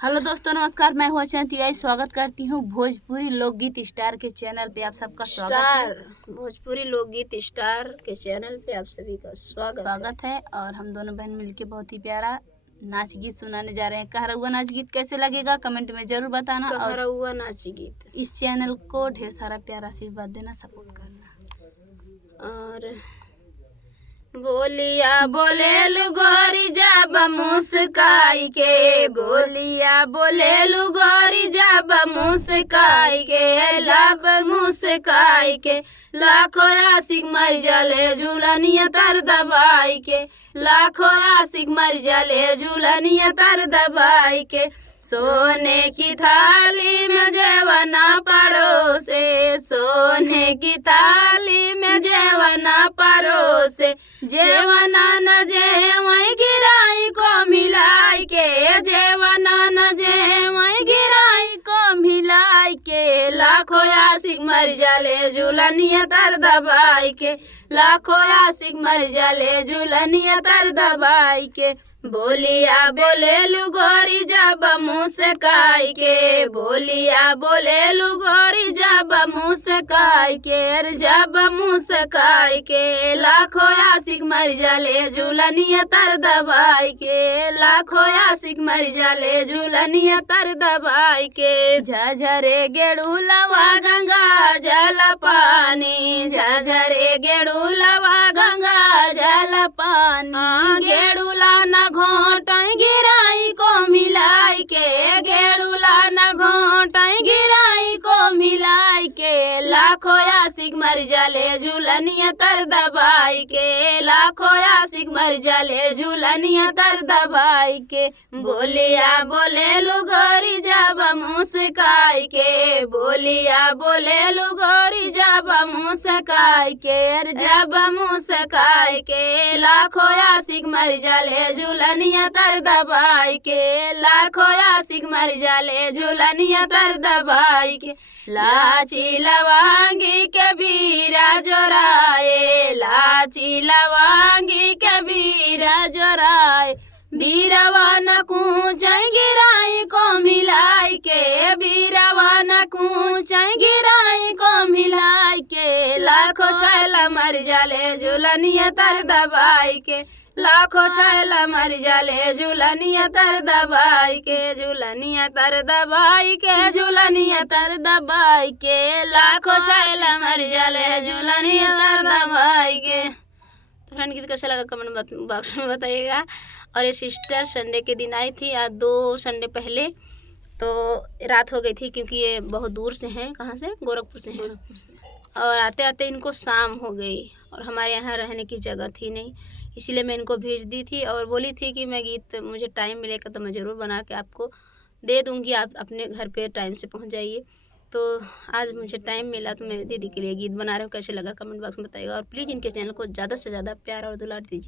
हेलो दोस्तों, नमस्कार। मैं हूँ अचंतिया। स्वागत करती हूँ भोजपुरी लोकगीत स्टार के चैनल पे। आप सबका भोजपुरी लोकगीत स्टार के चैनल पे आप सभी का स्वागत है। और हम दोनों बहन मिलके बहुत ही प्यारा नाच गीत सुनाने जा रहे हैं। कहरउआ नाच गीत कैसे लगेगा कमेंट में जरूर बताना। और कहरउआ नाच गीत इस चैनल को ढेर सारा प्यारा आशीर्वाद देना, सपोर्ट करना। और बोलिया बोलेलु गोरी जब मुस्काई के, गोलिया बोलेलु गोरी जब मुस्काई के, जब मुस्काई के लाखों आशिक मर जाले झूलनिया तर दबाई के, लाखों आशिक मर जाले झूलनिया तर दबाई के। सोने की थाली में जेवना परोसे, सोने की थाली में जेवना परोसे, जेवना न जेवई गिराई को मिलाई के, जेवना न जेवई गिराई को मिलाई के, लाखों आशिक मर जाले झूलनिया तर दबाई के, लाखों आशिक मर जाले झूलनिया तर दबाई के। बोलिया बोलेलु गोरी जब मुस्काई के, बोलिया बोलेलु गोरी जब मुस्काई के, जब मुस्काई के लाखों आशिक मर जाले झूलनिया तर दबाई के, लाखों आशिक मर जाले झूलनिया तर दबाई के। झझरे गेड़ूलवा गंगा जल पानी, झझरे गेड़ूलवा गंगा जल पानी, गेड़ूला न घोटाई गिराई को मिलाई के, गेड़ूला न घोटाई गिराई को मिलाई के, लाखों आशिक मर जाले झूलनिया तर दबाई के, लाखों आशिक मर जाले झूलनिया तर दबाई के। बोलिया बोलेलु गोरी जब मुस्काई के, बोलिया बोलेलु गोरी जब मुस्काई के, जब मुस्काई के लाखों आशिक मर जाले झूलनिया तर दबाई के, लाखों आशिक मर जाले झूलनिया तर दबाई के। लाची लवांगी के बीरा जोराए, लाची लवांगी के बीरा जोराए, बीरवा न कूचई गिराई को मिलाई के, बीरवा न कूचई गिराई को मिलाई के, लाखों छैला मर जाले झूलनिया तर दबाई के, लाखों छैला मर जाले झूलनिया तर दबाई के, झूलनिया तर दबाई के, झूलनिया तर दबाई के, लाखों छैला मर जाले झूलनिया तर दबाई के। तो फ्रेंड गीत कैसा लगा कमेंट बॉक्स में बताइएगा। और ये सिस्टर संडे के दिन आई थी, आज 2 संडे पहले, तो रात हो गई थी क्योंकि ये बहुत दूर से हैं। कहाँ से? गोरखपुर से हैं। और आते आते इनको शाम हो गई और हमारे यहाँ रहने की जगह थी नहीं, इसीलिए मैं इनको भेज दी थी और बोली थी कि मैं गीत मुझे टाइम मिलेगा तो मैं ज़रूर बना के आपको दे दूँगी, आप अपने घर पे टाइम से पहुँच जाइए। तो आज मुझे टाइम मिला तो मैं दीदी के लिए गीत बना रही हूँ। कैसे लगा कमेंट बॉक्स में बताइएगा और प्लीज़ इनके चैनल को ज़्यादा से ज़्यादा प्यार और दुलार दीजिए।